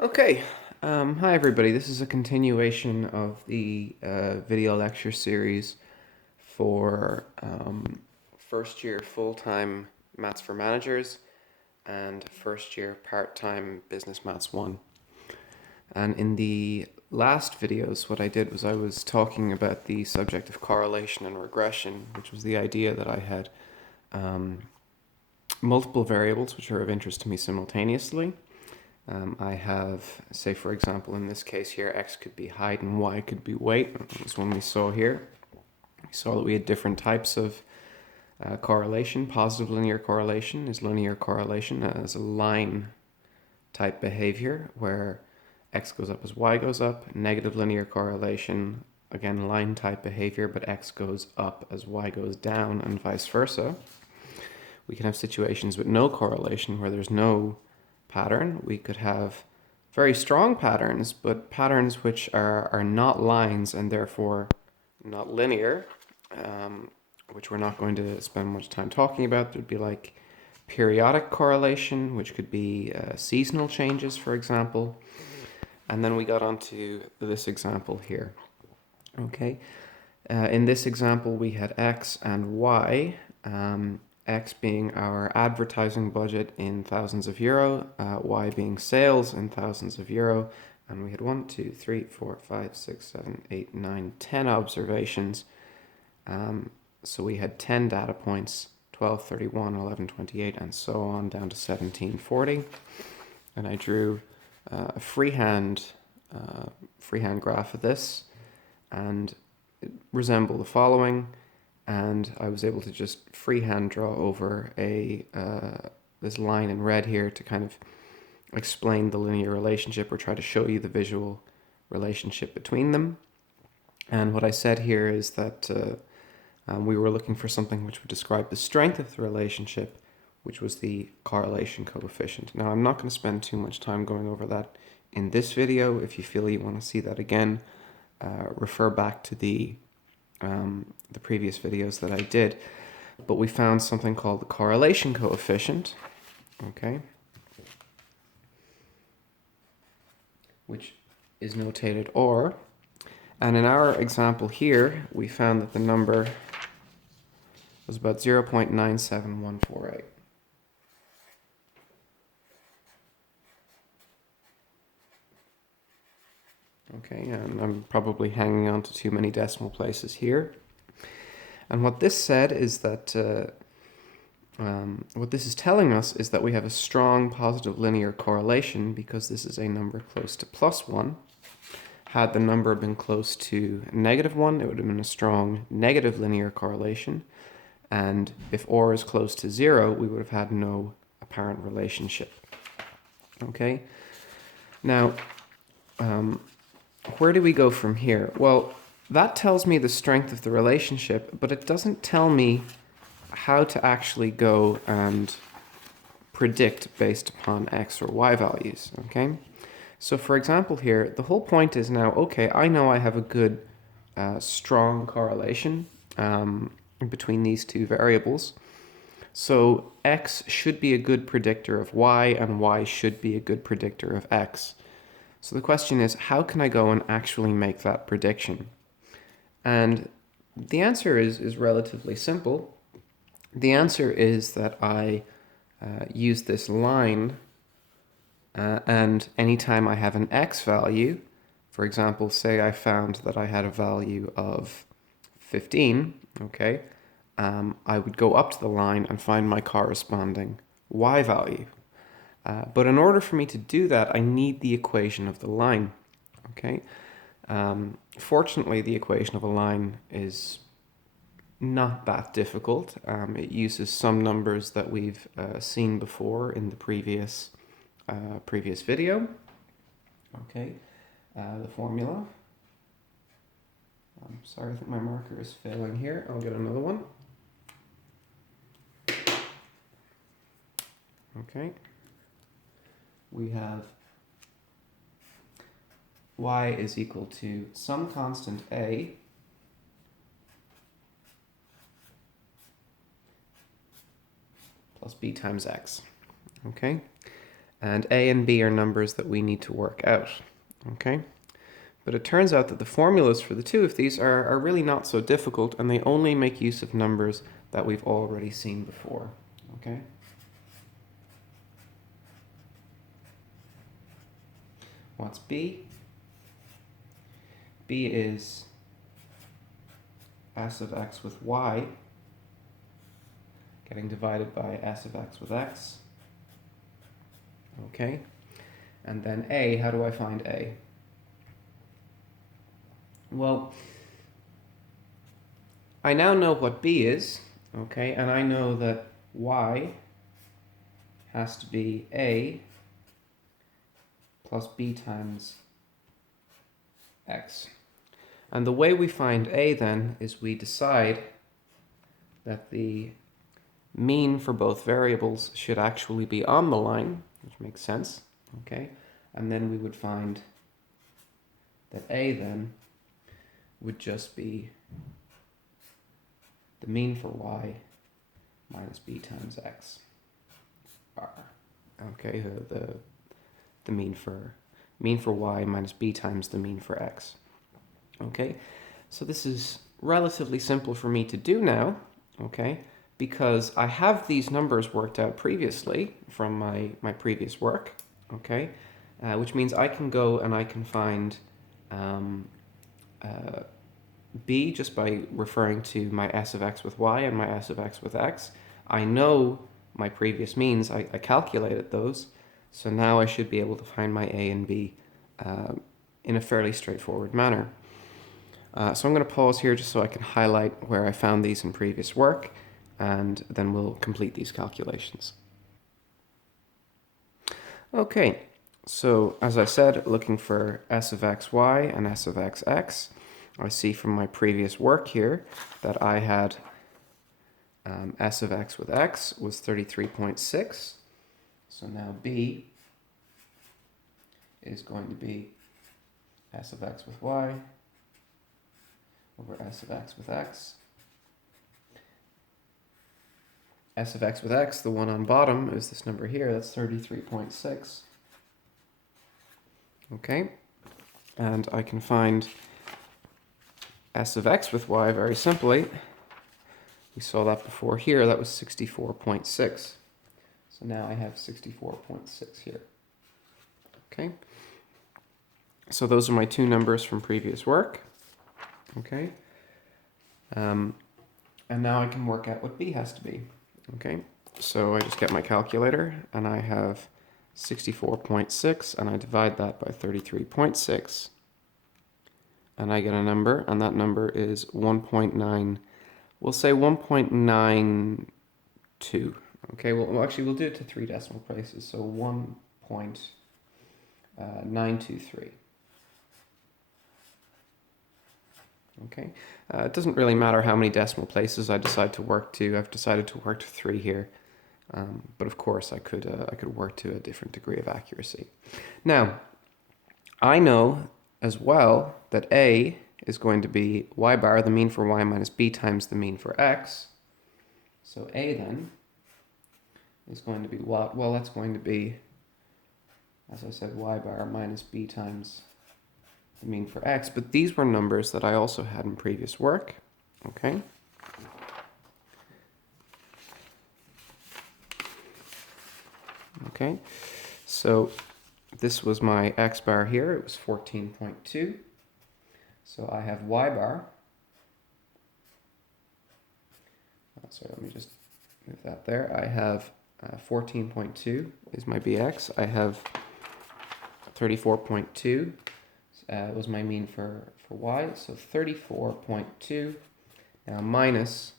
Okay, hi everybody. This is a continuation of the video lecture series for first year full-time Maths for Managers and first year part-time Business Maths 1. And in the last videos, what I did was I was talking about the subject of correlation and regression, which was the idea that I had um, multiple variables which are of interest to me simultaneously. I have, say for example, in this case here, x could be height and y could be weight. This one we saw here. We saw that we had different types of correlation. Positive linear correlation is linear correlation as a line type behavior where x goes up as y goes up. Negative linear correlation, again line type behavior, but x goes up as y goes down and vice versa. We can have situations with no correlation where there's no pattern. We could have very strong patterns, but patterns which are not lines and therefore not linear, which we're not going to spend much time talking about. There'd be like periodic correlation, which could be seasonal changes, for example. And then we got onto this example here. Okay, in this example, we had x and y. X being our advertising budget in thousands of euro, Y being sales in thousands of euro, and we had 1, 2, 3, 4, 5, 6, 7, 8, 9, 10 observations. So we had 10 data points, 12, 31, 11, 28, and so on down to 1740. And I drew a freehand graph of this, and it resembled the following. And I was able to just freehand draw over this line in red here to kind of explain the linear relationship or try to show you the visual relationship between them. And what I said here is that we were looking for something which would describe the strength of the relationship, which was the correlation coefficient. Now, I'm not going to spend too much time going over that in this video. If you feel you want to see that again, refer back to the previous videos that I did. But we found something called the correlation coefficient, okay, which is notated OR. And in our example here, we found that the number was about 0.97148. Okay, and I'm probably hanging on to too many decimal places here. And what this said is that, what this is telling us is that we have a strong positive linear correlation because this is a number close to +1. Had the number been close to -1, it would have been a strong negative linear correlation. And if OR is close to 0, we would have had no apparent relationship. Okay? Now, where do we go from here? Well, that tells me the strength of the relationship, but it doesn't tell me how to actually go and predict based upon x or y values, okay? So for example here, the whole point is now, okay, I know I have a good, strong correlation between these two variables. So x should be a good predictor of y, and y should be a good predictor of x. So the question is, how can I go and actually make that prediction? And the answer is relatively simple. The answer is that I use this line, and anytime I have an x value, for example, say I found that I had a value of 15, okay, I would go up to the line and find my corresponding y value. But in order for me to do that, I need the equation of the line, okay? Fortunately, the equation of a line is not that difficult. It uses some numbers that we've seen before in the previous video. Okay, the formula. I'm sorry, I think my marker is failing here. I'll get another one. Okay. We have y is equal to some constant a plus b times x. Okay. And A and B are numbers that we need to work out, okay? But it turns out that the formulas for the two of these are really not so difficult, and they only make use of numbers that we've already seen before, okay? What's B? B is s of x with y getting divided by s of x with x. Okay, and then A, how do I find A? Well, I now know what B is, okay, and I know that y has to be A plus B times x. And the way we find A then is we decide that the mean for both variables should actually be on the line, which makes sense, okay? And then we would find that A then would just be the mean for y minus b times x bar. Okay, the mean for y minus b times the mean for x. Okay, so this is relatively simple for me to do now, okay, because I have these numbers worked out previously from my previous work, okay, which means I can go and I can find b just by referring to my s of x with y and my s of x with x. I know my previous means, I calculated those, so now I should be able to find my a and b in a fairly straightforward manner. So I'm going to pause here just so I can highlight where I found these in previous work, and then we'll complete these calculations. Okay, so as I said, looking for s of xy and s of xx, I see from my previous work here that I had s of x with x was 33.6. So now b is going to be s of x with y over s of x with x. S of x with x, the one on bottom, is this number here, that's 33.6. Okay, and I can find s of x with y very simply. We saw that before here, that was 64.6. So now I have 64.6 here. Okay, so those are my two numbers from previous work. Okay, and now I can work out what b has to be. Okay, so I just get my calculator and I have 64.6 and I divide that by 33.6 and I get a number, and that number is 1.9, we'll say 1.92. Okay, well actually we'll do it to 3 decimal places, so 1.923. Okay, it doesn't really matter how many decimal places I decide to work to. I've decided to work to 3 here, but of course I could work to a different degree of accuracy. Now, I know as well that A is going to be y bar, the mean for y minus b times the mean for x. So A then is going to be what? Well, that's going to be, as I said, y bar minus b times the mean for x, but these were numbers that I also had in previous work, okay? Okay, so this was my x bar here, it was 14.2. So I have y bar, sorry, let me just move that there. I have 14.2 is my bx. I have 34.2 was my mean for y, so 34.2 now minus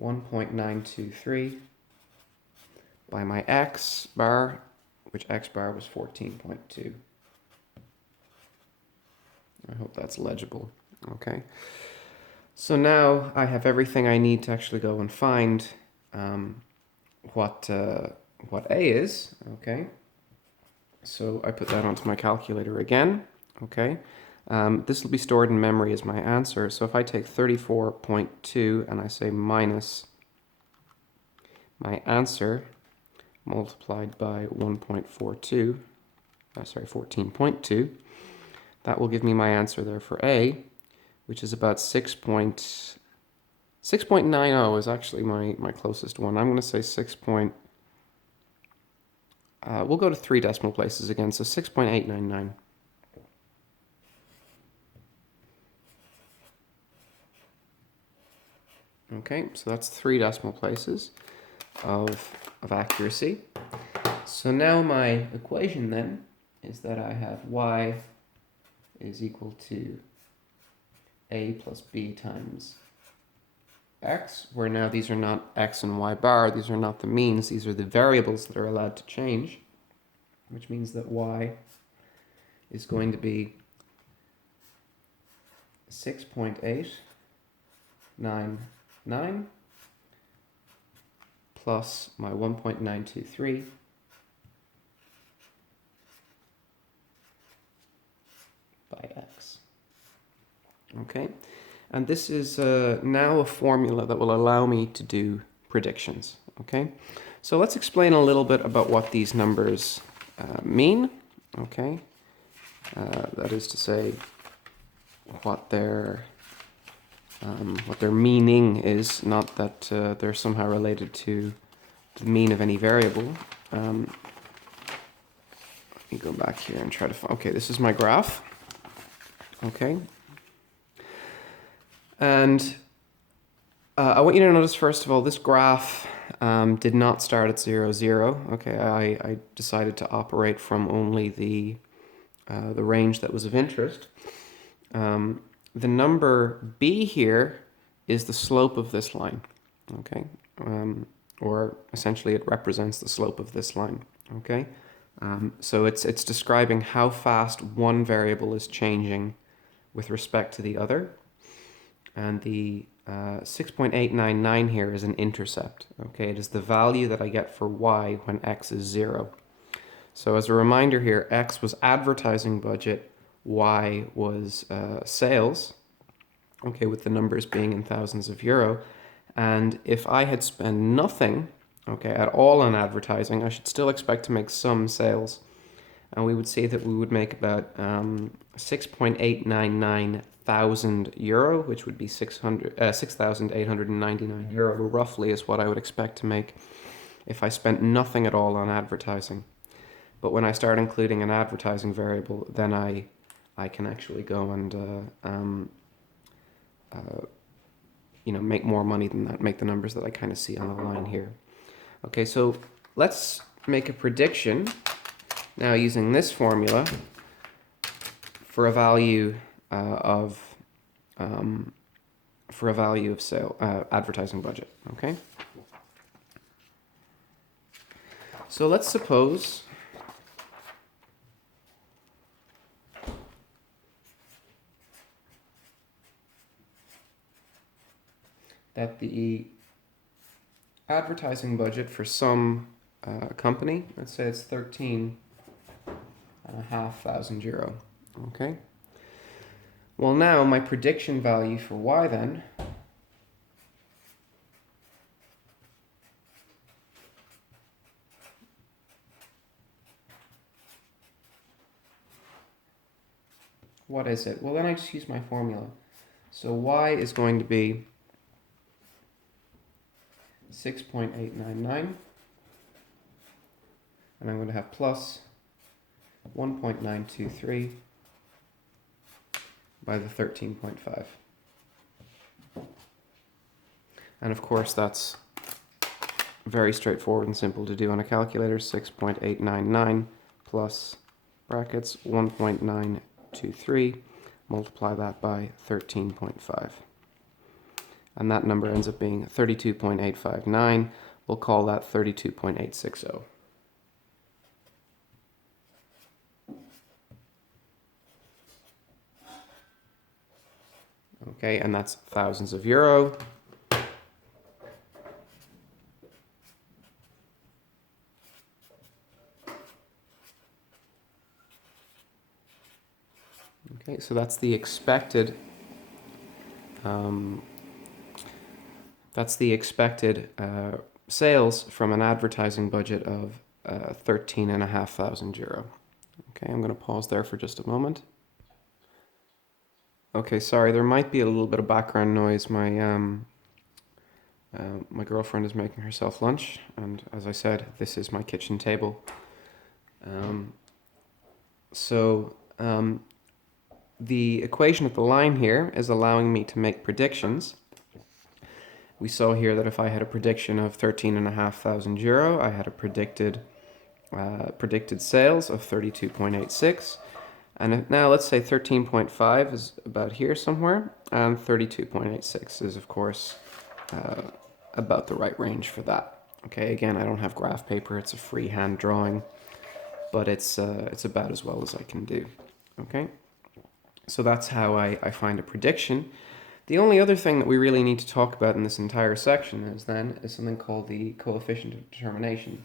1.923 by my x bar, which x bar was 14.2. I hope that's legible. Okay, so now I have everything I need to actually go and find what A is. Okay, so I put that onto my calculator again. Okay, this will be stored in memory as my answer. So if I take 34.2 and I say minus my answer, multiplied by 14.2. That will give me my answer there for A, which is about 6.90 is actually my closest one. I'm going to say 6. We'll go to 3 decimal places again, so 6.899. Okay, so that's 3 decimal places of accuracy. So now my equation then is that I have y is equal to a plus b times x, where now these are not x and y bar, these are not the means, these are the variables that are allowed to change, which means that y is going to be 6.899 plus my 1.923 by x. Okay, and this is now a formula that will allow me to do predictions. Okay, so let's explain a little bit about what these numbers mean. Okay, that is to say, what their meaning is, not that they're somehow related to the mean of any variable. Let me go back here and try to find. Okay, this is my graph. Okay. And I want you to notice, first of all, this graph did not start at 0, 0. Okay, I decided to operate from only the range that was of interest. The number b here is the slope of this line. Okay, or essentially it represents the slope of this line. Okay, so it's describing how fast one variable is changing with respect to the other. And the 6.899 here is an intercept. Okay, it is the value that I get for y when x is 0. So as a reminder here, x was advertising budget, y was sales, okay, with the numbers being in thousands of euro. And if I had spent nothing, okay, at all on advertising, I should still expect to make some sales. And we would see that we would make about 6.899 thousand euro, which would be 6,899 euro, roughly, is what I would expect to make if I spent nothing at all on advertising. But when I start including an advertising variable, then I can actually go and make more money than that, make the numbers that I kind of see on the line here. Okay, so let's make a prediction now using this formula for a value of advertising budget. Okay, so let's suppose that the advertising budget for some company, let's say it's 13,500 euro. Okay. Well, now my prediction value for y then what is it? Well, then I just use my formula. So y is going to be 6.899, and I'm going to have plus 1.923 by the 13.5. And of course that's very straightforward and simple to do on a calculator. 6.899 plus brackets 1.923, multiply that by 13.5. And that number ends up being 32.859. We'll call that 32.860. Okay, and that's thousands of euro. Okay, so that's the expected sales from an advertising budget of 13,500 euro. Okay, I'm going to pause there for just a moment. Okay, sorry, there might be a little bit of background noise. My girlfriend is making herself lunch, and as I said, this is my kitchen table. The equation at the line here is allowing me to make predictions. We saw here that if I had a prediction of 13,500 euro, I had a predicted sales of 32.86. And now let's say 13.5 is about here somewhere, and 32.86 is, of course, about the right range for that. Okay, again, I don't have graph paper, it's a freehand drawing, but it's about as well as I can do. Okay, so that's how I find a prediction. The only other thing that we really need to talk about in this entire section is something called the coefficient of determination.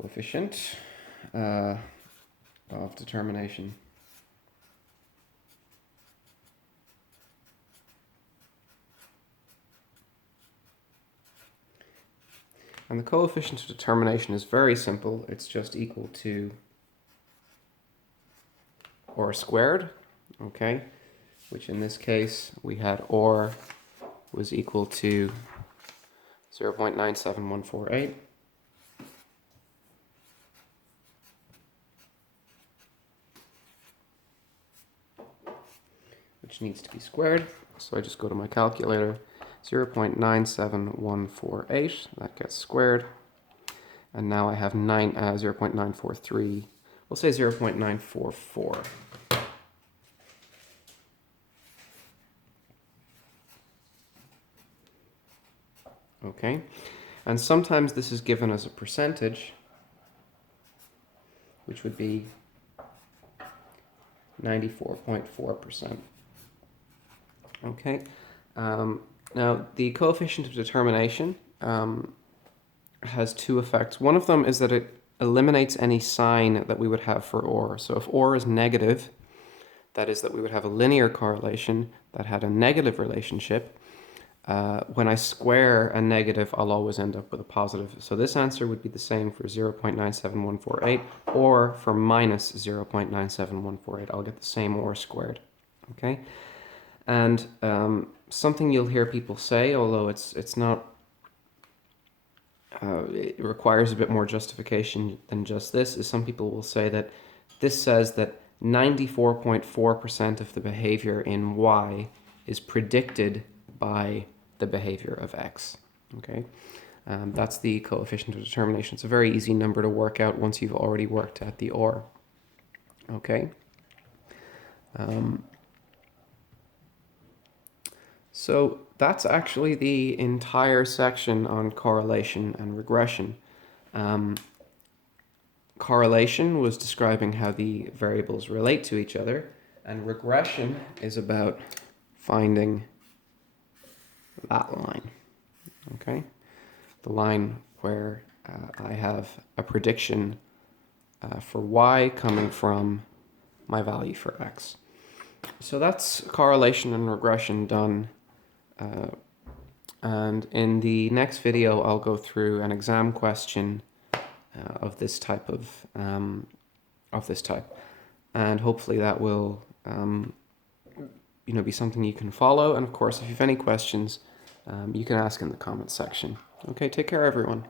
Coefficient of determination. And the coefficient of determination is very simple. It's just equal to OR squared, okay? Which in this case, we had OR was equal to 0.97148. Which needs to be squared. So I just go to my calculator, 0.97148, that gets squared. And now I have 0.943, we'll say 0.944. Okay, and sometimes this is given as a percentage, which would be 94.4%. Okay, now the coefficient of determination has two effects. One of them is that it eliminates any sign that we would have for OR. So if OR is negative, that is that we would have a linear correlation that had a negative relationship. When I square a negative, I'll always end up with a positive. So this answer would be the same for 0.97148 or for minus 0.97148. I'll get the same OR squared. Okay, and something you'll hear people say, although it's not, it requires a bit more justification than just this, is some people will say that this says that 94.4% of the behavior in Y is predicted by the behavior of X. Okay, that's the coefficient of determination. It's a very easy number to work out once you've already worked at the OR. Okay. So that's actually the entire section on correlation and regression. Correlation was describing how the variables relate to each other, and regression is about finding that line, okay? The line where I have a prediction for Y coming from my value for X. So that's correlation and regression done. And in the next video, I'll go through an exam question of this type, and hopefully that will be something you can follow. And of course, if you have any questions, you can ask in the comments section. Okay, take care, everyone.